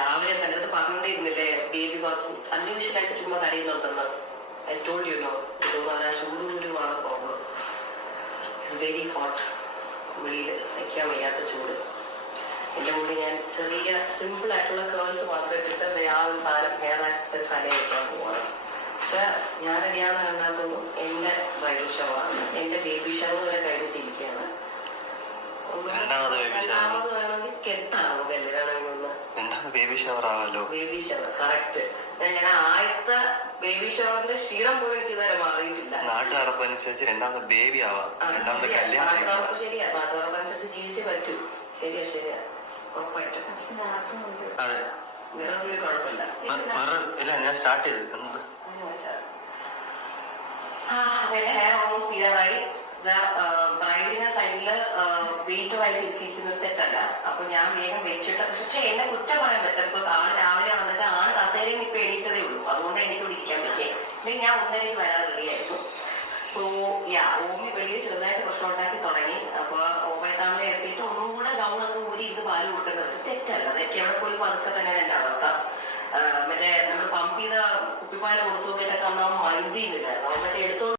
രാവിലെ തന്നെ അടുത്ത് പറഞ്ഞോണ്ടിരുന്നില്ലേ ബേബി കുറച്ച് അൺയൂഷ്വലായിട്ട് ചുമ്മാ കരയുന്നുണ്ടെന്ന്. ഐ ടോൾഡ് യു നോ ചൂടുകുരുവാണ് പ്രോബ്ലം. It's very hot. വെളിയിൽ സഹിക്കാൻ വയ്യാത്ത ചൂട്. എന്റെ മുന്നിൽ ഞാൻ ചെറിയ സിമ്പിൾ ആയിട്ടുള്ള കേൾസ് മാത്രം ഇട്ടിട്ട് ആ ഒരു സാധനം ഹെയർ ആക്സിഡന്റ് തലയിക്കാൻ പോവാണ്. പക്ഷെ ഞാൻ റെഡിയാന്ന് കണ്ടാത്തൊന്നും എന്റെ ബ്രൈഡൽ ഷോ ആണ്. എന്റെ ബേബി ഷോ വരെ കഴിഞ്ഞിട്ടിരിക്കുകയാണ്. രണ്ടാമത് വേണമെങ്കിൽ കെട്ടാവും കല്യാണം ഒന്ന്. ബേബി ഷവർ ആവാലോ. Baby shower correct. ഞാൻ ആദ്യത്തെ ബേബി ഷവറിന്റെ ക്ഷീണം പോലും എനിക്ക് ഇതുവരെ മാറിയിട്ടില്ല. നാട്ടു നടപ്പനുസരിച്ച് രണ്ടാമത്തെ ബേബി ആവാം. ശരിയാ, നാട്ടു നടപ്പനുസരിച്ച് ജീവിച്ചേ പറ്റൂ. ശരിയാ ഉറപ്പായിട്ടും. അതെ, വേറൊരു കുഴപ്പമില്ല. ഇല്ല, ഞാൻ സ്റ്റാർട്ട് ചെയ്ത് ഹെയർ ഓൾമോസ്റ്റ് തീരാറായി. ബ്രൈഡിന്റെ സൈഡില് വെയിറ്റുമായിട്ട് ഇരിക്കുന്നത് തെറ്റല്ല. അപ്പൊ ഞാൻ വേഗം വെച്ചിട്ട്, പക്ഷെ എന്നെ കുറ്റം പറയാൻ പറ്റില്ല. ബിക്കോസ് ആള് രാവിലെ വന്നിട്ട് ആള് കസേരയിൽ ഇപ്പൊ എണീച്ചതേ ഉള്ളൂ. അതുകൊണ്ട് എനിക്ക് ഇവിടെ ഇരിക്കാൻ പറ്റിയേ. അല്ലെങ്കിൽ ഞാൻ 1:30 വരാൻ റെഡിയായിരുന്നു. സോ ഓമി വെളിയിൽ ചെറുതായിട്ട് പ്രശ്നം ഉണ്ടാക്കി തുടങ്ങി.